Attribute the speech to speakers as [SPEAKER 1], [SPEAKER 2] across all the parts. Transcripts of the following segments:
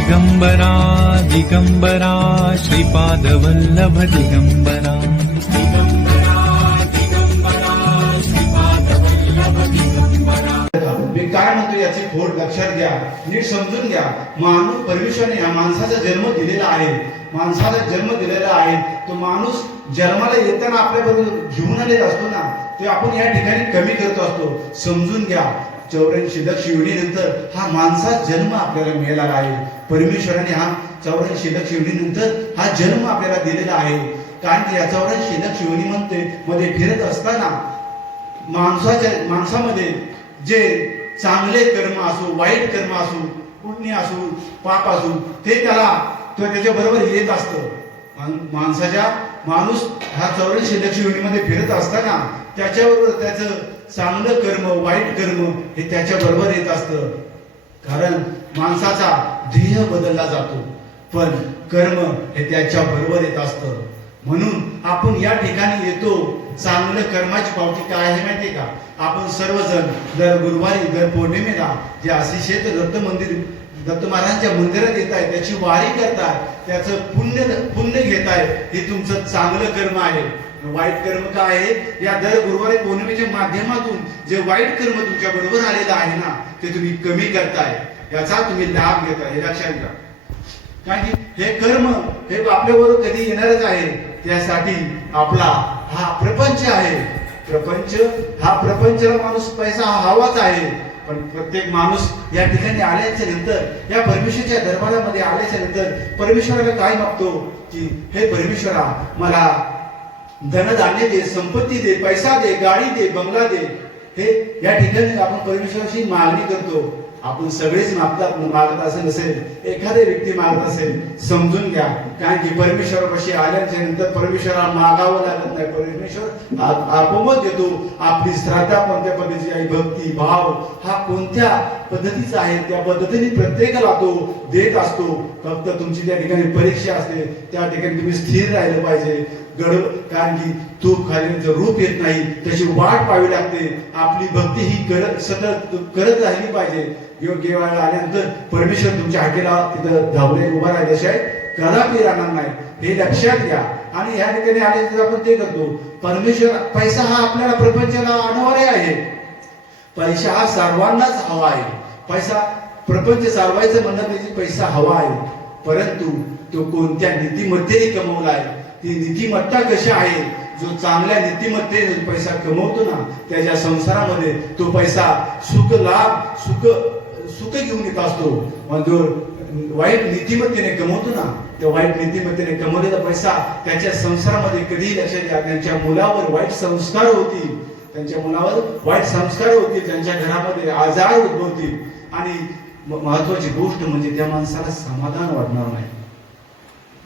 [SPEAKER 1] दिगंबरा दिगंबरा श्रीपादवल्लभ दिगंबरा।
[SPEAKER 2] मी काय म्हणतो याची खोड लक्षात घ्या नीट समजून घ्या. माणूस परमेश्वरने या माणसाचा जन्म दिलेला आहे. माणसाला जन्म दिलेला आहे. तो माणूस जन्माला येताना आपल्याबरोबर घेऊन आलेला असतो ना ते आपण या ठिकाणी कमी करत असतो. समजून घ्या. चौऱ्याऐंशी लक्ष युनीनंतर हा माणसा जन्म आपल्याला मिळाला आहे. परमेश्वराने हा चौऱ्याऐंशी लक्ष युनीनंतर हा जन्म आपल्याला दिलेला आहे. कारण की या चौऱ्याऐंशी दक्ष म्हणते मध्ये फिरत असताना माणसाच्या माणसामध्ये जे चांगले कर्म असो वाईट कर्म असो पुण्य असो पाप असो ते त्याला तो त्याच्या बरोबर येत असतं. माणसाच्या माणूस हा चौऱ्याऐंशी लक्ष युनीमध्ये फिरत असताना त्याच्याबरोबर त्याचं चांगलं कर्म वाईट कर्म हे त्याच्या बरोबर येत असतं. कारण माणसाचा ध्येय बदलला जातो पण कर्म हे त्याच्या बरोबर येत असतं. म्हणून आपण या ठिकाणी येतो चांगलं कर्माची पावती काय आहे माहितीये का? आपण सर्वजण दर गुरुवारी दर पौर्णिमेला जे अतिशेत दत्त मंदिर दत्त महाराजांच्या मंदिरात येत आहे त्याची वारी करताय त्याचं पुण्य पुण्य घेताय हे तुमचं चांगलं कर्म आहे. वाईट कर्म काय आहे या दर गुरुवारी पौर्णिमेच्या माध्यमातून जे वाईट कर्म तुमच्या बरोबर आलेलं आहे ना ते तुम्ही कमी करताय. याचा तुम्ही लाभ घेताय. हे लक्षात घ्या. कारण की हे कर्म हे आपल्याबरोबर कधी येणारच आहे. त्यासाठी आपला हा प्रपंच आहे. प्रपंच हा प्रपंचाला माणूस पैसा हा हवाच आहे. पण प्रत्येक माणूस या ठिकाणी आल्याच्यानंतर या परमेश्वरच्या दरबारामध्ये आल्याच्यानंतर परमेश्वराला काय मागतो? की हे परमेश्वरा मला धनधान्य दे संपत्ती दे पैसा दे गाडी दे बंगला दे हे या ठिकाणी आपण परमेश्वराची मागणी करतो. आपण सगळेच मागतात मागत असेल नसेल एखादी व्यक्ती मागत असेल समजून घ्या. कारण की परमेश्वरापाशी आल्याच्यानंतर परमेश्वराला मागावं लागत नाही. परमेश्वर आपोमत आपोआप देतो. आपली श्रद्धा कोणत्या पद्धतीची आहे? भक्ती भाव हा कोणत्या पद्धतीचा आहे? त्या पद्धतीने प्रत्येकाला तो देत असतो. फक्त तुमची त्या ठिकाणी परीक्षा असते. त्या ठिकाणी तुम्ही स्थिर राहिलं पाहिजे. गड कारण की तू खाली रूप येत नाही त्याची वाट पाहावी लागते. आपली भक्ती ही करत सतत करत राहिली पाहिजे. योग्य वेळा आल्यानंतर परमेश्वर तुमच्या हाकेला तिथं धावले उभा राहिल्याशिवाय कदापि राहणार नाही हे लक्षात घ्या. आणि ह्या ठिकाणी आल्यानंतर आपण ते करतो. परमेश्वर पैसा हा आपल्याला प्रपंचाला अनिवार्य आहे. पैसा हा सर्वांनाच हवा आहे. पैसा प्रपंच चालवायचं म्हणलं त्याची पैसा हवा आहे. परंतु तो कोणत्या नीतीमध्ये कमवलाय ती नीतिमत्ता कशी आहे? जो चांगल्या नीतिमत्तेने पैसा कमवतो ना त्याच्या संसारामध्ये तो पैसा सुख लाभ सुख सुख घेऊन येत असतो. जो वाईट नीतिमत्तेने कमवतो ना त्या वाईट नीतिमत्तेने कमवलेला पैसा त्याच्या संसारामध्ये कधीही लक्षात घ्या त्यांच्या मुलावर वाईट संस्कार होतील. त्यांच्या मुलावर वाईट संस्कार होतील. त्यांच्या घरामध्ये आजार उद्भवतील. आणि महत्वाची गोष्ट म्हणजे त्या माणसाला समाधान वाटणार नाही.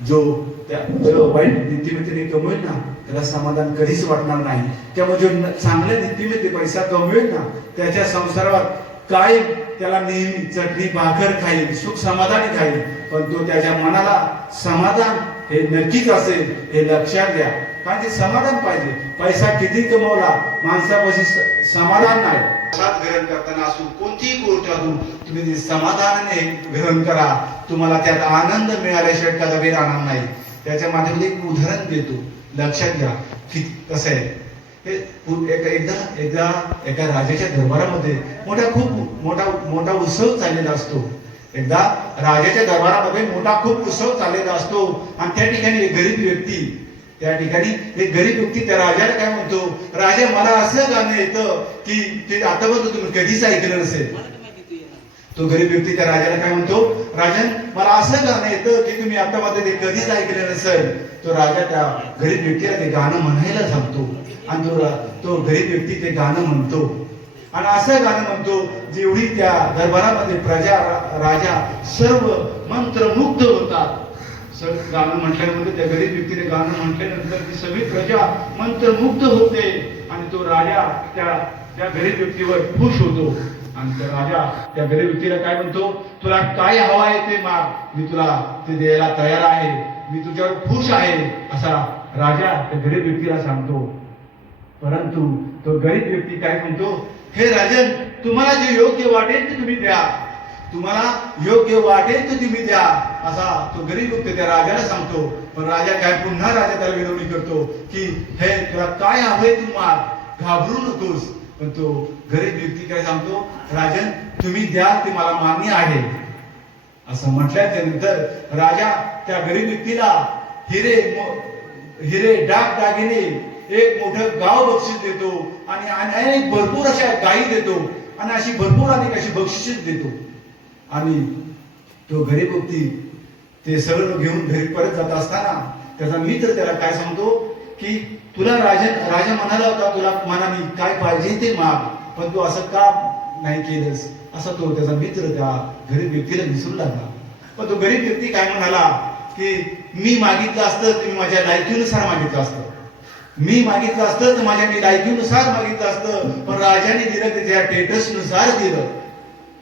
[SPEAKER 2] जो त्या जो वाईट नीतिमत्तेने कमवेल ना त्याला समाधान कधीच वाटणार नाही. त्यामुळे जो चांगल्या नीतिमत्ते पैसा कमवेल ना त्याच्या संसारावर काय त्याला नेहमी चटणी भाकर खाईल सुख समाधानी खाईल. पण तो त्याच्या मनाला समाधान हे नक्कीच असेल हे लक्षात घ्या. कारण ते समाधान पाहिजे? पैसा किती कमवला? माणसापाशी समाधान नाही. प्रसाद ग्रहण करताना असू कोणतीही गोष्ट असू तुम्ही समाधानाने ग्रहण करा. तुम्हाला त्यात आनंद मिळाल्याशिवाय त्याचा वेळ आनंद नाही. त्याच्या माध्यमातून एक उदाहरण देतो. लक्षात घ्या. की कसं आहे? एकदा एकदा एका राजाच्या दरबारामध्ये मोठा खूप मोठा मोठा उत्सव चाललेला असतो. एकदा राजाच्या दरबारामध्ये मोठा खूप उत्सव चाललेला असतो. आणि त्या ठिकाणी एक गरीब व्यक्ती त्या ठिकाणी एक गरीब व्यक्ती त्या राजाला काय म्हणतो राजा मला असं गाणं येतं की ते आतापर्यंत तुम्ही कधीच ऐकलं नसेल. तो गरीब व्यक्ती त्या राजाला काय म्हणतो राजन मला असं गाणं येतं की तुम्ही आतामध्ये ते कधीच ऐकलं नसेल. तो राजा त्या गरीब व्यक्तीला ते गाणं म्हणायला सांगतो आणि तो तो गरीब व्यक्ती ते गाणं म्हणतो. आणि असं गाणं म्हणतो जेवढी त्या दरबारामध्ये प्रजा राजा सर्व मंत्रमुग्ध होतात. सर गाणं म्हटल्यानंतर त्या गरीब व्यक्तीने गाणं म्हटल्यानंतर ती सगळी प्रजा मंत्रमुग्ध होते आणि तो राजा त्या त्या गरीब व्यक्तीवर खुश होतो. आणि त्या राजा त्या गरीब व्यक्तीला काय म्हणतो? तुला काय हवं आहे ते माग. मी तुला ते द्यायला तयार आहे. मी तुझ्यावर खुश आहे. असा राजा त्या गरीब व्यक्तीला सांगतो. परंतु तो गरीब व्यक्ती काय म्हणतो? हे राजन तुम्हाला जे योग्य वाटेल ते तुम्ही द्या. तुम्हाला योग्य वाटेल तो तुम्ही द्या असा तो गरीब व्यक्ती त्या राजाला सांगतो. पण राजा काय पुन्हा राजा त्याला विनवणी करतो की हे तुला काय हवंय तू घाबरू नकोस. पण तो गरीब व्यक्ती काय सांगतो राजन तुम्ही द्या ते मला मान्य आहे. असं म्हटल्याच्या नंतर राजा त्या गरीब व्यक्तीला हिरे हिरे डाग दागिने एक मोठं गाव बक्षीस देतो आणि अनेक भरपूर अशा गायी देतो आणि अशी भरपूर अनेक अशी बक्षीस देतो. आणि तो गरीब व्यक्ती ते सगळं घेऊन घरी परत जात असताना त्याचा मित्र त्याला काय सांगतो की तुला राजा राजा म्हणाला होता तुला मनाने काय पाहिजे ते माग पण तू असं का नाही केलंस? असा तो त्याचा मित्र त्या गरीब व्यक्तीला विसरू लागला. पण तो गरीब व्यक्ती काय म्हणाला की मी मागितलं असतं तर मी माझ्या लायकीनुसार मागितलं असतं. मी मागितलं असतं तर माझ्या मी लायकीनुसार मागितलं असतं पण राजाने दिलं त्याच्या टेटसनुसार दिलं.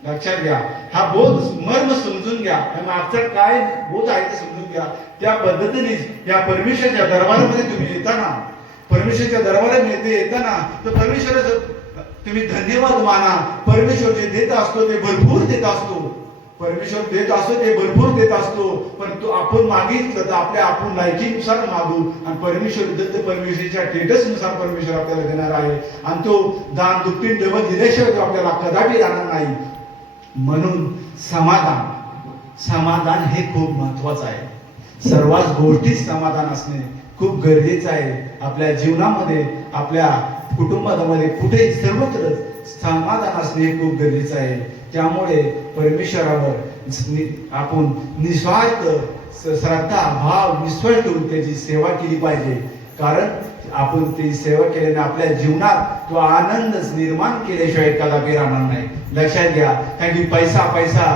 [SPEAKER 2] लक्षात घ्या. हा बोध मर्म समजून घ्या. मागचा काय बोध आहे ते समजून घ्या. त्या पद्धतीने या परमेश्वरच्या दरबारामध्ये तुम्ही येताना परमेश्वरच्या दरबारामध्ये येताना तर परमेश्वराचं तुम्ही धन्यवाद माना परमेश्वर जे देत असतो ते भरपूर देत असतो. परमेश्वर देत असतो ते भरपूर देत असतो. पण तो आपण मागितलं तर आपल्या आपण लायकीनुसार मागू. आणि परमेश्वर दत्त परमेश्वरच्या नुसार परमेश्वर आपल्याला देणार आहे. आणि तो दान दुप्पटीन डबल दिल्याशिवाय तो आपल्याला कदापि राहणार नाही. म्हणून समाधान. समाधान हे खूप महत्वाचं आहे. सर्वच गोष्टीत समाधान असणे खूप गरजेचं आहे. आपल्या जीवनामध्ये आपल्या कुटुंबामध्ये कुठे सर्वत्र समाधान असणे हे खूप गरजेचं आहे. त्यामुळे परमेश्वरावर आपण निस्वार्थ श्रद्धा भाव निस्वळ ठेवून त्याची सेवा केली पाहिजे. कारण आपण ती सेवा केल्याने आपल्या जीवनात तो आनंद निर्माण केल्याशिवाय कदापि राहणार नाही. लक्षात घ्या कारण की पैसा पैसा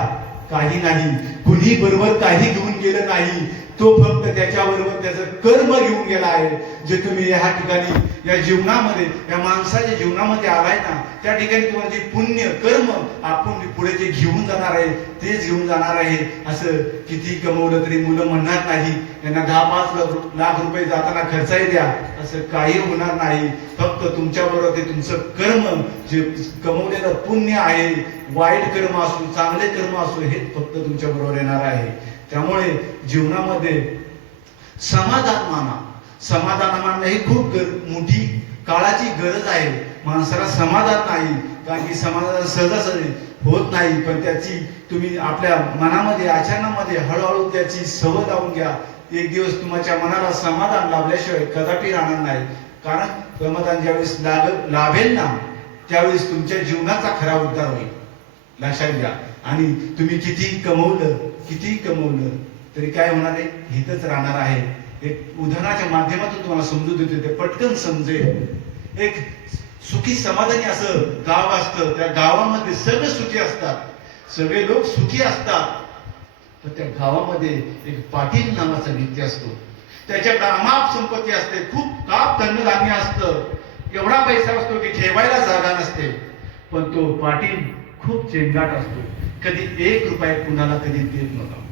[SPEAKER 2] काही नाही. कुणी बरोबर काही घेऊन गेलं नाही. तो फक्त त्याच्याबरोबर त्याचं कर्म घेऊन गेला आहे. जे तुम्ही ह्या ठिकाणी या जीवनामध्ये या माणसाच्या जीवनामध्ये आलाय ना त्या ठिकाणी तुम्हाला जे पुण्य कर्म आपण पुढे जे घेऊन जाणार आहे तेच घेऊन जाणार आहे. असं किती कमवलं तरी मुलं म्हणणार नाही. यांना दहा पाच लाख रुपये जाताना खर्चही द्या. असं काही होणार नाही. फक्त तुमच्या बरोबर ते तुमचं कर्म जे कमवलेलं पुण्य आहे वाईट कर्म असो चांगले कर्म असो हे फक्त तुमच्या बरोबर येणार आहे. त्यामुळे जीवनामध्ये समाधान माना. समाधान मानणं ही खूप गर- मोठी काळाची गरज आहे. माणसाला समाधान नाही कारण की समाधान सहजासहजी होत नाही. पण त्याची तुम्ही आपल्या मनामध्ये आचरणामध्ये हळूहळू त्याची सवय लावून घ्या. एक दिवस तुमच्या मनाला समाधान लाभल्याशिवाय कदापि राहणार नाही. कारण समाधान ज्यावेळेस लाग लाभेल ना त्यावेळेस तुमच्या जीवनाचा खरा उद्धार होईल. लक्षात घ्या. आणि तुम्ही किती कमवलं किती कमवलं तरी काय होणार आहे? हितच राहणार आहे. एक उदाहरणाच्या माध्यमातून तुम्हाला समजू देते ते पटकन समजेल. एक सुखी समाधानी असं गाव असतं. त्या गावामध्ये सगळे सुखी असतात. सगळे लोक सुखी असतात. तर त्या गावामध्ये एक पाटील नावाचा व्यक्ती असतो. त्याच्याकडे अमाप संपत्ती असते. खूप काप धन्यधान्य असतं. एवढा पैसा असतो की ठेवायला जागा नसते. पण तो पाटील खूप चेंगाट असतो. कधी एक रुपये कुणाला कधी देत नव्हता.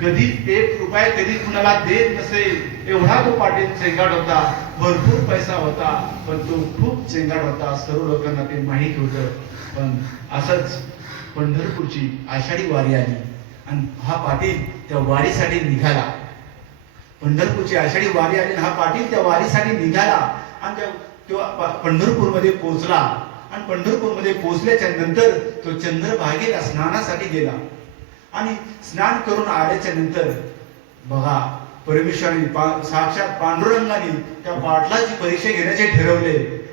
[SPEAKER 2] कधी एक रुपये कधी कुणाला देत नसेल एवढा तो पाटील चेंगाट होता. भरपूर पैसा होता पण तो खूप चेंगाट होता. सर्व लोकांना ते माहीत होतं. पण असंच पंढरपूरची आषाढी वारी आली. आणि हा पाटील त्या वारीसाठी निघाला. पंढरपूरची आषाढी वारी आली आणि हा पाटील त्या वारीसाठी निघाला. आणि त्या पंढरपूरमध्ये पोहोचला. आणि पंढरपूरमध्ये पोहोचल्याच्या नंतर तो चंद्रभागेला स्नानासाठी गेला. आणि स्नान करून आल्याच्यानंतर बघा परमेश्वराने पा- साक्षात पांडुरंगाने त्या पाटलाची परीक्षा घेण्याचे ठरवले.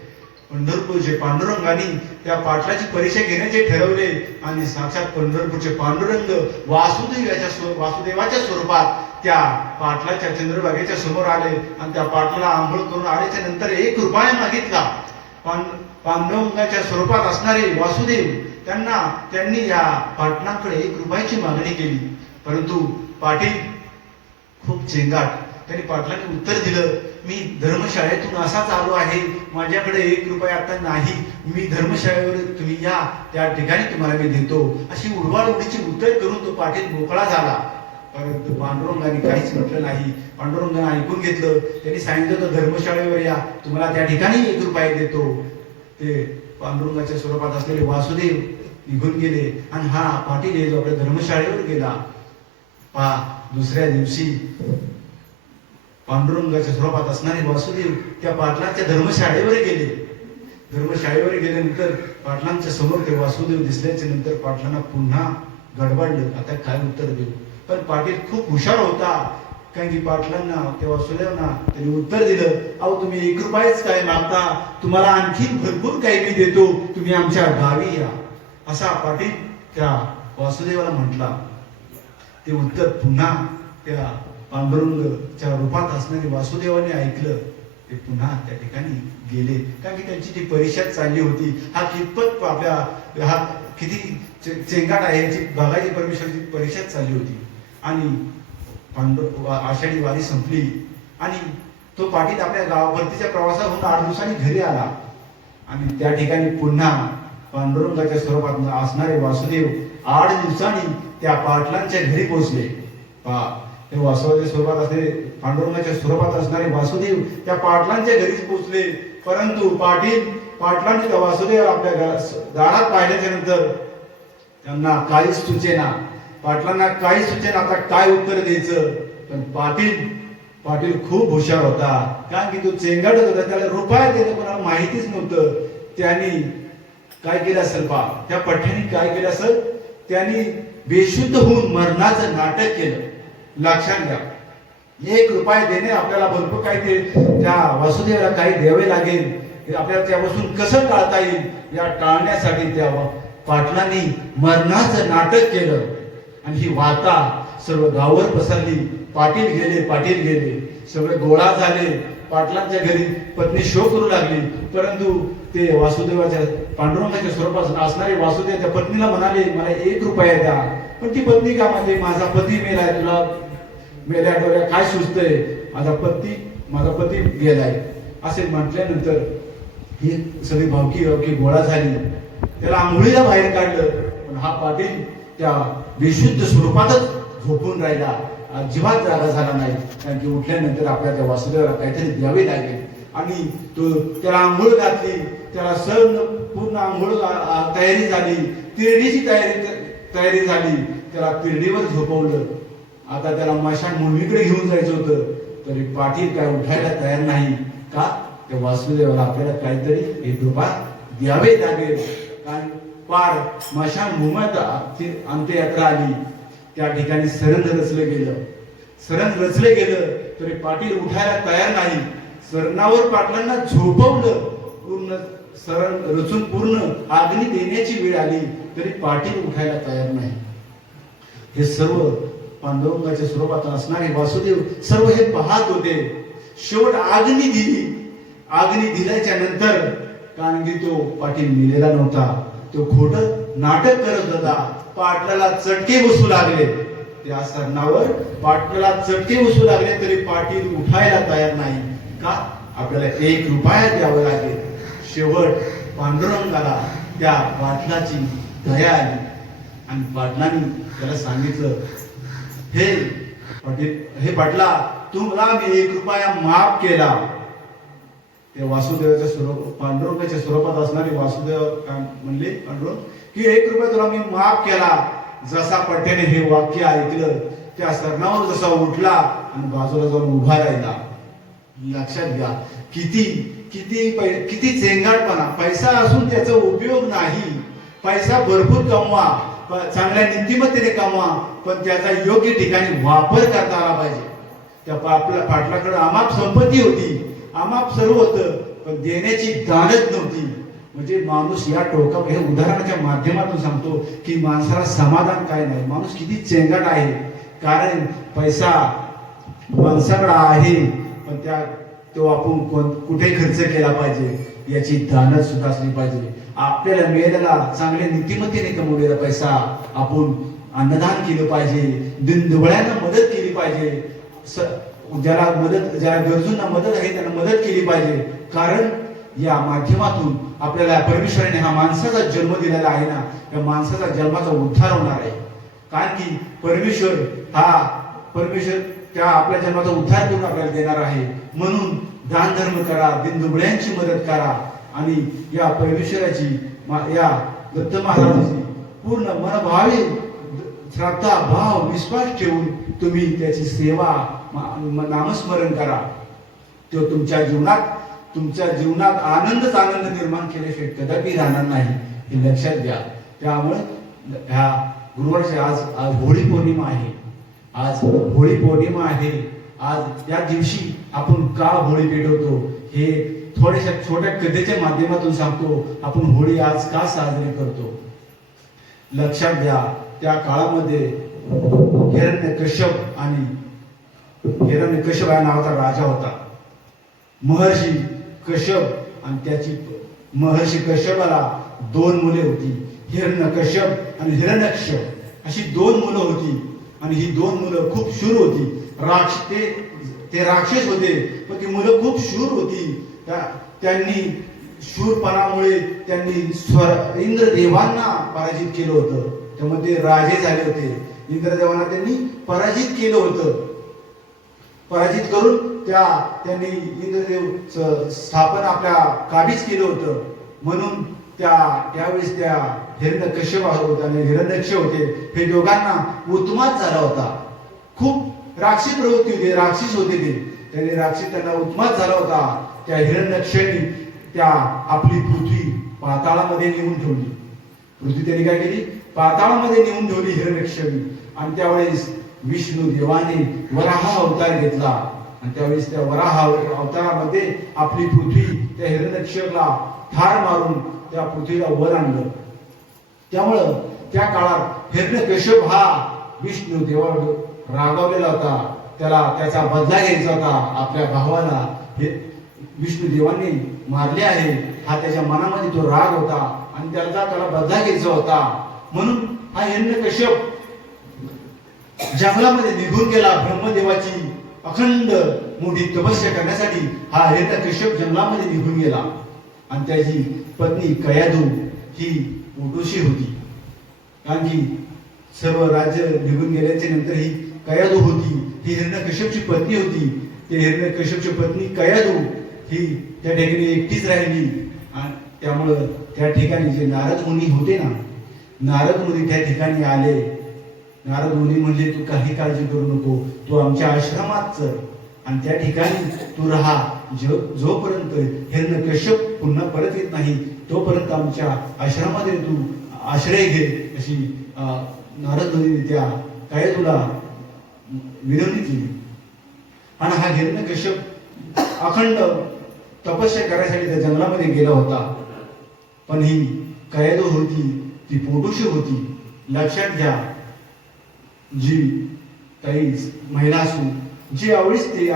[SPEAKER 2] पंढरपूरचे पांडुरंगाने त्या पाटलाची परीक्षा घेण्याचे ठरवले आणि साक्षात पंढरपूरचे पांडुरंग वासुदेव याच्या वासुदेवाच्या स्वरूपात त्या पाटलाच्या चंद्रभागेच्या समोर आले आणि त्या पाटलाला आंघोळ करून आल्याच्यानंतर एक रुपया मागितला. पांड पांडुरंगाच्या स्वरूपात असणारे वासुदेव त्यांना त्यांनी या पाटणाकडे एक रुपयाची मागणी केली. परंतु पाटील खूप चेंगाट त्यांनी पाटलांनी उत्तर दिलं मी धर्मशाळेतून असाच आलो आहे. माझ्याकडे एक रुपया आता नाही. मी धर्मशाळेवर तुम्ही या. त्या ठिकाणी तुम्हाला मी देतो. अशी उडवाडवडीची उत्तर करून तो पाटील मोकळा झाला. परंतु पांडुरंगाने काहीच म्हटलं नाही. पांडुरंगाने ऐकून घेतलं. त्यांनी सांगितलं तर धर्मशाळेवर या. तुम्हाला त्या ठिकाणी एक रुपया देतो. ते पांडुरंगाच्या स्वरूपात असलेले वासुदेव निघून गेले आणि हा पाटील हे जो आपल्या धर्मशाळेवर गेला पा दुसऱ्या दिवशी पांडुरंगाच्या स्वरूपात असणारे वासुदेव त्या पाटलांच्या धर्मशाळेवर गेले. धर्मशाळेवर गेल्यानंतर पाटलांच्या समोर ते वासुदेव दिसल्याच्या नंतर पाटलांना पुन्हा गडबडलं. आता काय उत्तर देऊ? पण पाटील खूप हुशार होता. कारण की पाटलांना तेव्हा वासुदेवांना त्यांनी उत्तर दिलं अहो तुम्ही एक रुपयाच काय मागता? तुम्हाला आणखी भरपूर काही मी देतो. तुम्ही आमच्या गावी या. असा पाटील त्या वासुदेवाला म्हटला. ते उत्तर पुन्हा त्या पांडुरंगच्या रूपात असणारे वासुदेवाने ऐकलं. ते पुन्हा त्या ठिकाणी गेले. कारण की त्यांची ती परीक्षा चालली होती हा कितपत आपल्या हा किती चेंगाट आहे याची बघायची परमेश्वरची परीक्षा चालली होती. आणि पांडव वा- आषाढी वारी संपली. आणि तो पाटील आपल्या गावाभरतीच्या प्रवासाहून आठ दिवसांनी घरी आला. आणि त्या ठिकाणी पुन्हा पांडुरंगाच्या स्वरूपात असणारे वासुदेव आठ दिवसांनी त्या पाटलांच्या घरी पोहोचले. पा ते वासुदेव स्वरूपात असणारे पांडुरंगाच्या स्वरूपात असणारे वासुदेव त्या पाटलांच्या घरीच पोहोचले. परंतु पाटील पाटलांनी त्या वासुदेव आपल्या दारात पाहिल्याच्या नंतर त्यांना काहीच सुचेना. पाटलांना काही सूचना आता काय उत्तर द्यायचं? पण पाटील पाटील खूप हुशार होता. कारण की तो चेंगाडत होता त्याला रुपया देणं कोणाला माहितीच नव्हतं. त्यांनी काय केलं असेल पा त्या पठ्याने काय केलं असेल? त्यांनी बेशुद्ध होऊन मरणाचं नाटक केलं. लक्षात घ्या. एक रुपया देणे आपल्याला भरपूर काही ते त्या वासुदेवाला काही द्यावे लागेल. आपल्याला त्यापासून कसं टाळता येईल? या टाळण्यासाठी त्या पाटलांनी मरणाचं नाटक केलं. आणि ही वार्ता सर्व गावावर पसरली. पाटील गेले पाटील गेले. सगळे गोळा झाले. पाटलांच्या घरी पत्नी शो करू लागली. परंतु ते वासुदेवाच्या पांडुरंगाच्या स्वरूपात असणारे वासुदेव त्या पत्नीला म्हणाले मला एक रुपया द्या. पण ती पत्नी का म्हणते माझा पती मेलाय तुला मेल्या डोळ्या काय सुचतंय? माझा पती माझा पती गेलाय. असे म्हटल्यानंतर ही सगळी भावकी भावकी गोळा झाली. त्याला आंघोळीला बाहेर काढलं. पण हा पाटील त्या विशुद्ध स्वरूपातच झोपून राहिला. जीवात जागा झाला नाही. कारण की उठल्यानंतर आपल्या त्या वासुदेवाला काहीतरी द्यावे लागेल. आणि तो त्याला आंघोळ घातली. त्याला सण पूर्ण आंघोळ तयारी झाली. तिरडीची तयारी तयारी झाली. त्याला तिरडीवर झोपवलं. आता त्याला मशान मुलगीकडे घेऊन जायचं होतं. तरी पाठी काय उठायला तयार नाही. का? त्या वासुदेवाला आपल्याला काहीतरी हे रुपया द्यावे लागेल. पार मशान भूमात अंत्ययात्रा आली. त्या ठिकाणी सरण रचलं गेलं. सरण रचलं गेलं तरी पाटील उठायला तयार नाही. सरणावर पाटलांना झोपवलं. पूर्ण सरण रचून पूर्ण आग्नी देण्याची वेळ आली तरी पाटील उठायला तयार नाही. हे सर्व पांडुरंगाच्या स्वरूपात असणारे वासुदेव सर्व हे पाहत होते. शेवट आग्नी दिली. आग्नी दिल्याच्या नंतर कारण की तो पाटील मिलेला नव्हता. तो खोट नाटक करत होता. पाटलाला चटके बसू लागले. त्या सरणावर पाटलाला चटके बसू लागले तरी पाटील उठायला तयार नाही. का? आपल्याला एक रुपया द्यावं लागेल. शेवट पांडुरंगाला त्या पाटलाची दया आली. आणि पाटलांनी त्याला सांगितलं हे पाटील हे पाटला तुम्हाला मी एक रुपया माफ केला. ते वासुदेवाच्या स्वरूप पांडुरंगाच्या स्वरूपात असणारे वासुदेव काय म्हणले पांडुरंग की एक रुपया तुला मी माफ केला जसा पट्ट्याने हे वाक्य ऐकलं त्या सरणावर जसा उठला आणि बाजूला जाऊन उभा राहिला. लक्षात घ्या किती किती पै- किती चेंगाटपणा पैसा असून त्याचा उपयोग नाही. पैसा भरपूर कमवा चांगल्या नीतिमत्तेने कमवा पण त्याचा योग्य ठिकाणी वापर करता आला पाहिजे. त्या आपल्या पाटलाकडे अमाप संपत्ती होती. आमाप सर्व होतं पण देण्याची दानच नव्हती. म्हणजे माणूस या टोका हे उदाहरणाच्या माध्यमातून सांगतो की माणसाला समाधान काय नाही. माणूस किती चेंगाट आहे. कारण पैसा माणसाकडे आहे पण त्या तो आपण कोण कुठे खर्च केला पाहिजे याची दानत सुद्धा असली पाहिजे. आपल्याला मिळालेला चांगल्या नीतिमत्तेने कमवलेला पैसा आपण अन्नदान केलं पाहिजे दिनदुबळ्यांना मदत केली पाहिजे. स- ज्याला मदत ज्या गरजूंना मदत आहे त्यांना मदत केली पाहिजे. कारण या माध्यमातून आपल्याला परमेश्वराने हा माणसाचा जन्म दिलेला आहे ना या माणसाचा जन्माचा उद्धार होणार आहे. कारण की परमेश्वर हा परमेश्वर त्या आपल्या जन्माचा उद्धार करून आपल्याला देणार आहे. म्हणून दान धर्म करा दिनदुबळ्यांची मदत करा. आणि या परमेश्वराची या दत्त महाराजांची पूर्ण मनभावे श्रद्धा भाव विश्वास ठेवून तुम्ही त्याची सेवा नामस्मरण करा. तो तुमच्या जीवनात तुमच्या जीवनात आनंदच आनंद निर्माण केल्याशिवाय कदापि राहणार नाही हे लक्षात घ्या. त्यामुळे ह्या गुरुवारची आज आज होळी पौर्णिमा आहे. आज होळी पौर्णिमा आहे. आज या दिवशी आपण का होळी पेटवतो हे थोड्याशा छोट्या कथेच्या माध्यमातून सांगतो. आपण होळी आज का साजरी करतो? लक्षात घ्या त्या काळामध्ये हिरण्य कश्यप आणि हिरण्य कश्यप या नावाचा राजा होता महर्षी कश्यप आणि त्याची महर्षी कश्यपाला दोन मुले होती हिरण्य कश्यप आणि हिरण्यक्ष अशी दोन मुलं होती आणि ही दोन मुलं खूप शूर होती. राक्ष ते ते राक्षस होते पण ती मुलं खूप शूर होती. त्या- त्यांनी शूरपणामुळे त्यांनी स्वर इंद्रदेवांना पराजित केलं होतं. त्यामध्ये राजे झाले होते. इंद्रदेवांना त्यांनी पराजित केलं होतं. पराजित करून त्या त्यांनी इंद्रदेव स्थापन आपल्या काबीज केलं होतं. म्हणून त्या त्यावेळेस त्या हिरण्य कश्यप होते आणि हिरण्यक्ष होते. हे दोघांना उत्मात झाला होता. खूप राक्षी प्रवृत्ती होती राक्षस होते ते. त्यांनी राक्षस त्यांना उत्मात झाला होता. त्या हिरण्यक्षणी त्या आपली पृथ्वी पाताळामध्ये नेऊन ठेवली. पृथ्वी त्यांनी काय केली? पाताळामध्ये नेऊन ठेवली हिरण्यक्षणी आणि त्यावेळेस विष्णू देवाने वराहा अवतार घेतला. आणि त्यावेळेस त्या वराहा अवतारामध्ये आपली पृथ्वी त्या हिरण्यक्षला ठार मारून त्या पृथ्वीला वर आणलं. त्यामुळं त्या काळात हिरण्यकश्यप हा विष्णू देवावर रागावलेला होता. त्याला त्याचा बदला घ्यायचा होता. आपल्या भावाला हे विष्णू देवांनी मारले आहे. हा त्याच्या मनामध्ये तो राग होता. आणि त्याचा त्याला बदला घ्यायचा होता. म्हणून हा हिरण्यकश्यप जंगलामध्ये निघून गेला ब्रह्मदेवाची अखंड मोठी तपस्या करण्यासाठी हा हिरण्यकश्यप जंगलामध्ये निघून गेला. आणि त्याची पत्नी कयादू ही ओटोशी होती. कारण की सर्व राज्य निघून गेल्याच्यानंतर ही कयादू होती. ही हिरण्यकश्यपची पत्नी होती. ते हिरण्यकश्यपची पत्नी कयादू ही त्या ठिकाणी एकटीच राहिली. आणि त्यामुळं त्या ठिकाणी जे नारद मुनी होते ना नारद मुनी त्या ठिकाणी आले. नारद मुनी म्हणजे तू काही काळजी करू नको. तू आमच्या आश्रमात चल. आणि त्या ठिकाणी तू राहा. जो जोपर्यंत हिरण्य कश्यप पुन्हा परत येत नाही तोपर्यंत आमच्या आश्रमामध्ये तू आश्रय घे अशी नारद मुनीने त्या काय तुला विनवणी केली. आणि हा हिरण्य कश्यप अखंड तपस्या करायसाठी त्या जंगलामध्ये गेला होता. पण ही कैदो होती ती पोटुशी होती. लक्षात घ्या जी काही महिला असून जी आवडीच ते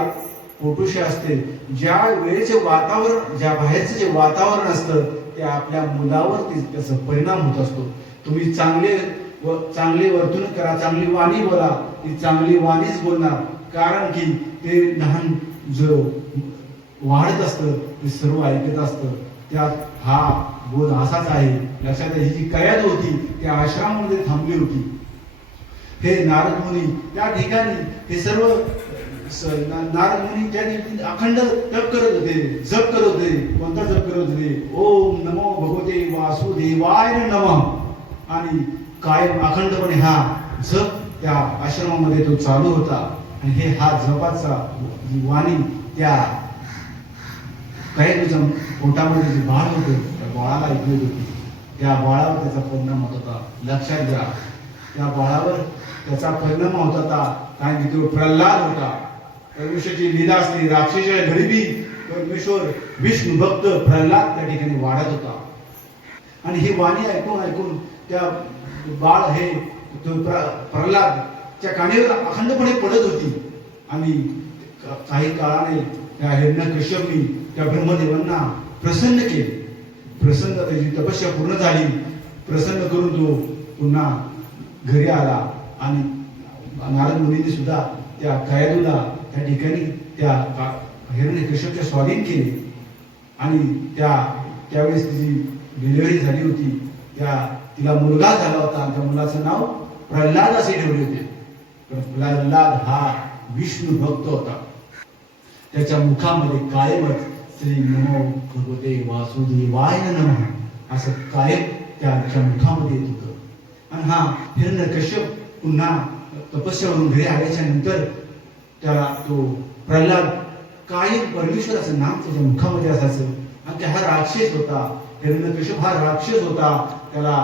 [SPEAKER 2] पोटुशी असते ज्या वेळेचे वातावरण ज्या बाहेरचं जे वातावरण असतं ते आपल्या मुलावरती त्याचा परिणाम होत असतो. तुम्ही चांगले व चांगली वर्तणूक करा चांगली वाणी बोला ती चांगली वाणीच बोलणार. कारण की ते लहान जो वाढत असतं ते सर्व ऐकत असतं. त्यात हा बोध असाच आहे. लक्षात ही जी कयाद होती त्या आश्रमामध्ये थांबली होती. हे नारद मुनी त्या ठिकाणी हे सर्व स- नारद मुनी त्या ठिकाणी अखंड तप करत होते जप करत होते. कोणता जप करत होते? ओम नमो भगवते वासुदेवाय नमः. आणि कायम अखंडपणे हा जप त्या आश्रमामध्ये तो चालू होता. आणि हे हा जपाचा वाणी त्या काही तुझ्या पोटामध्ये जे बाळ होते त्या बाळाला ऐकली होती. त्या बाळावर त्याचा परिणाम होत होता. लक्षात घ्या. त्या बाळावर त्याचा परिणाम होता कारण की तो प्रल्हाद होता. परमेश्वरची लीला राक्षस राक्षसाच्या गरिबी परमेश्वर विष्णू भक्त प्रल्हाद त्या ठिकाणी वाढत होता. आणि ही वाणी ऐकून ऐकून त्या बाळ हे तो त्या प्रल्हादच्या कानेवर अखंडपणे पडत होती. आणि काही काळाने त्या हिरण्य कश्यपनी त्या ब्रह्मदेवांना प्रसन्न केले. प्रसन्न त्याची तपस्या पूर्ण झाली. प्रसन्न करून तो पुन्हा घरी आला. आणि नारद मुनींनी सुद्धा त्या कयादूला त्या ठिकाणी त्या हिरण्य कश्यपच्या स्वाधीन केले. आणि त्या त्यावेळेस तिची डिलिव्हरी झाली होती. त्या तिला मुलगा झाला होता. आणि त्या मुलाचं नाव प्रल्हाद असे ठेवले होते. प्रल्हाद हा विष्णू भक्त होता. त्याच्या मुखामध्ये कायमच श्री नमो भगवते वासुदेवाय नम असं कायम त्याच्या मुखामध्ये येत होतं. आणि हा हिरण्य कश्यप पुन्हा तपस्यावरून घरी आल्याच्यानंतर त्याला तो प्रल्हाद कायम परमेश्वराचं नाम त्याच्या मुखामध्ये असायचं. आणि त्या हा राक्षस होता? हिरण्यकश्यप हा राक्षस होता. त्याला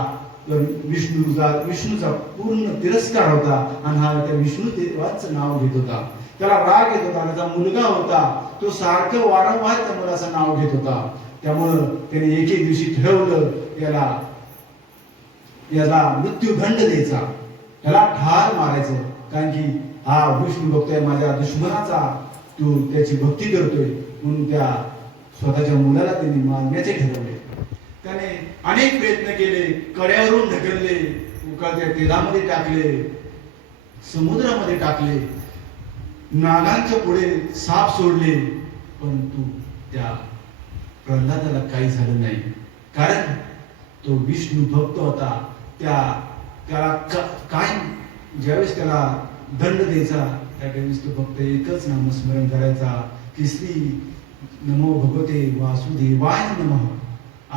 [SPEAKER 2] विष्णूचा विष्णूचा पूर्ण तिरस्कार होता आणि हा त्या विष्णू देवाचं नाव घेत होता. त्याला राग येत होता त्याचा मुलगा होता. तो सारखं वारंवार त्या मुलाचं नाव घेत होता. त्यामुळं त्याने एके दिवशी ठरवलं याला याला मृत्यूदंड द्यायचा. त्याला ठार मारायचं. कारण की हा विष्णू बघतोय माझ्या दुश्मनाचा. तू त्याची भक्ती करतोय. म्हणून त्या स्वतःच्या मुलाला त्यांनी मारण्याचे ठरवले. त्याने अनेक प्रयत्न केले कड्यावरून ढकलले उकाळत्या तेलामध्ये टाकले समुद्रामध्ये टाकले नागांच्या पुढे साप सोडले. परंतु त्या प्रल्हादाला काही झालं नाही. कारण तो विष्णू भक्त होता. त्या त्याला काय ज्यावेळेस त्याला दंड द्यायचा त्यावेळेस तो फक्त एकच नामस्मरण करायचा की श्री नमो भगवते वासुदेवाय नमः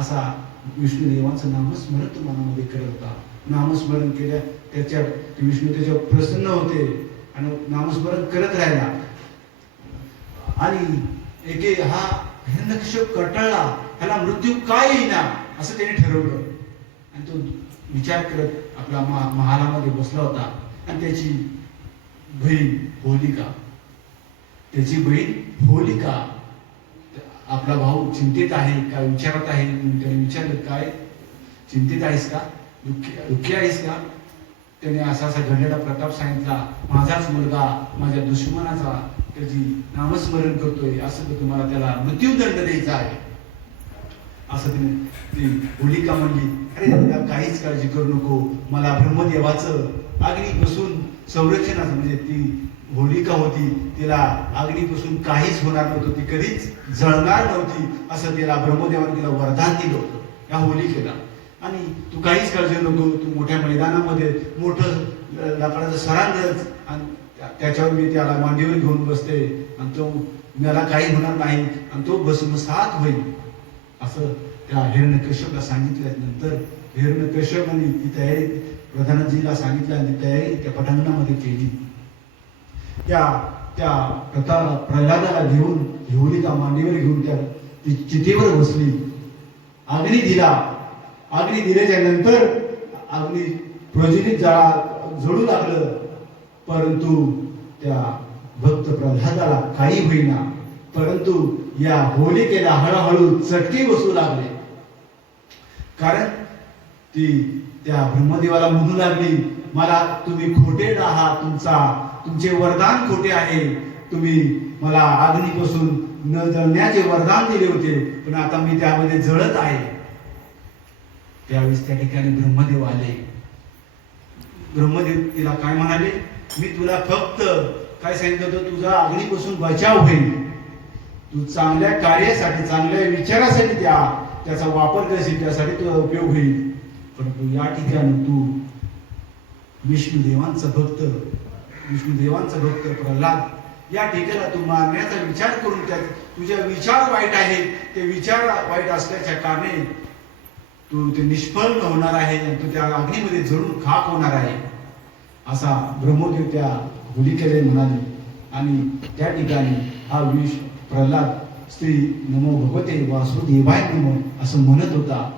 [SPEAKER 2] असा विष्णुदेवाचं नामस्मरण तो मनामध्ये करत होता. नामस्मरण केल्या त्याच्या ते विष्णू त्याच्यावर प्रसन्न होते आणि नामस्मरण करत राहिला. आणि एके हा हिरण्यकश्यप कटाळला ह्याला मृत्यू काय येईना असं त्याने ठरवलं. आणि तो विचार करत आपला महा- महालामध्ये बसला होता. आणि त्याची बहीण होलिका त्याची बहीण होलिका आपला भाऊ चिंतेत आहे का? विचारत आहे. त्याने विचारलं काय? चिंतेत आहेस का? दुःखी दुःखी आहेस का? त्याने असा असा घडलेला प्रताप सांगितला माझाच मुलगा माझ्या दुश्मनाचा त्याची नामस्मरण करतोय. असं तर तुम्हाला त्याला मृत्यूदंड द्यायचा आहे. असं तिने ती होलिका म्हणली. अरे काहीच काळजी करू नको. मला ब्रह्मदेवाचं अग्नीपासून संरक्षणाचं म्हणजे ती होलिका होती तिला अग्नीपासून काहीच होणार नव्हतं ती कधीच जळणार नव्हती असं तिला ब्रह्मदेवाने तिला वरदान दिलं होतं या होलिकेला आणि तू काहीच काळजी नको तू मोठ्या मैदानामध्ये मोठं लाकडाचं सरांगच आणि त्याच्यावर मी त्याला मांडीवर घेऊन बसते. आणि तो मला काही होणार नाही. आणि तो भस्मसात होईल. असं त्या हिरण्यकश्यपला सांगितल्यानंतर हिरण्यकश्यपाने ती तयारी प्रधानजीला सांगितलं आणि तयारी त्या पटांगणामध्ये केली. त्या त्या प्रथा प्रल्हादाला घेऊन होलिका मांडीवर घेऊन त्या ती चितेवर बसली. अग्नी दिला. अग्नी दिल्याच्या नंतर अग्नी प्रज्वलित जळा जळू लागलं. परंतु त्या भक्त प्रल्हादाला काही होईना. परंतु या होलिकेला हळूहळू चटके बसू लागले. कारण ती त्या ब्रह्मदेवाला म्हणू लागली मला तुम्ही खोटे आहात तुमचा. तुमचे वरदान खोटे आहे. तुम्ही मला अग्नीपासून न जळण्याचे वरदान दिले होते पण आता मी त्यामध्ये जळत आहे. त्यावेळेस त्या ठिकाणी ब्रह्मदेव आले. ब्रह्मदेव तिला काय म्हणाले? मी तुला फक्त काय सांगितलं होतं? तुझा अग्नीपासून बचाव होईल. तू चांगल्या कार्यासाठी चांगल्या विचारासाठी त्या त्याचा वापर करशील त्यासाठी तुझा उपयोग होईल. परंतु या ठिकाणी तू विष्णुदेवांचा भक्त विष्णुदेवांचा भक्त प्रल्हाद या ठिकाणी तू मारण्याचा विचार करून त्या तुझ्या विचार वाईट आहे ते विचार वाईट असल्याच्या कारणे तू ते निष्फळ होणार आहे आणि तू त्या अग्नीमध्ये जळून खाक होणार आहे. असा ब्रह्मदेव त्या होलिकेला म्हणाले. आणि त्या ठिकाणी हा विष प्रल्हाद स्त्री नमो भगवते वासुदेवाय नमो असं म्हणत होता.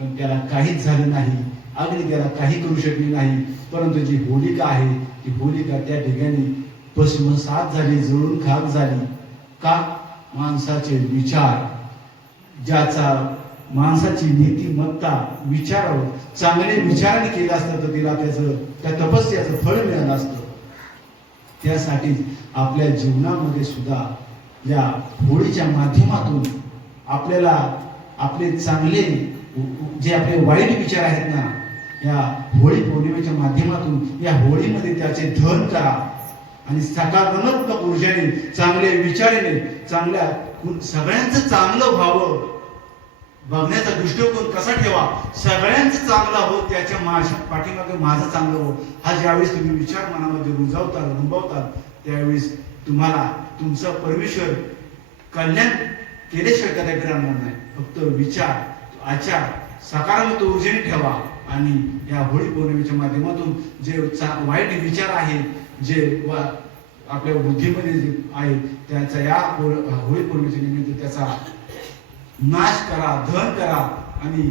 [SPEAKER 2] पण त्याला काहीच झालं नाही. अगदी त्याला काही करू शकली नाही. परंतु जी होलिका आहे ती होलिका त्या ठिकाणी भस्मसात झाली जळून खाक झाली. का? माणसाचे विचार. ज्याचा माणसाची नीतिमत्ता विचारावर चांगले विचाराने केलं असतं तर तिला त्याचं त्या तपस्याचं फळ मिळालं असतं. त्यासाठी आपल्या जीवनामध्ये सुद्धा या होळीच्या माध्यमातून आपल्याला आपले चांगले जे आपले वाईट विचार आहेत ना या होळी पौर्णिमेच्या माध्यमातून या होळीमध्ये त्याचे धन करा. आणि सकारात्मक ऊर्जाने चांगल्या विचाराने चांगल्या सगळ्यांचं चांगलं व्हावं. बघण्याचा दृष्टिकोन कसा ठेवा? सगळ्यांचं चांगलं हो त्याच्या माझ्या पाठीमागे माझं चांगलं हो हा ज्यावेळेस तुम्ही विचार मनामध्ये रुजावतात रुंबवतात त्यावेळेस तुम्हाला तुमचा परमेश्वर कल्याण केल्याशिवाय कधी राहणार नाही फक्त विचार आचार सकारात्मक ऊर्जेने ठेवा आणि या होळी पौर्णिमेच्या माध्यमातून जे चा- वाईट विचार आहेत जे वा- आपल्या बुद्धीमध्ये जे आहेत त्याचा या होळी पौर्णिमेच्या निमित्त त्याचा नाश करा धन करा आणि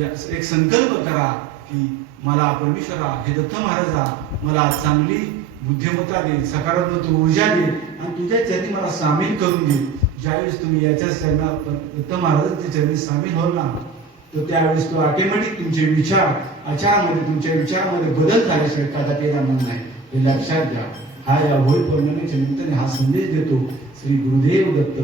[SPEAKER 2] या- एक संकल्प करा की मला परमेश्वरा हे दत्त महाराजा मला चांगली बुद्धिमत्ता दे सकारात्मक ऊर्जा दे आणि तुझ्या चरणी मला सामील करून दे. ज्यावेळेस तुम्ही याच्या चरणा दत्त महाराजांच्या चरणी सामील होल ना तर त्यावेळेस तो ऑटोमॅटिक तुमचे विचार आचारामध्ये तुमच्या विचारामध्ये बदल झाल्याशिवाय केला येणार नाही. हे लक्षात घ्या. हा या होळी पौर्णिमेच्या निमित्ताने हा संदेश देतो श्री गुरुदेव दत्त.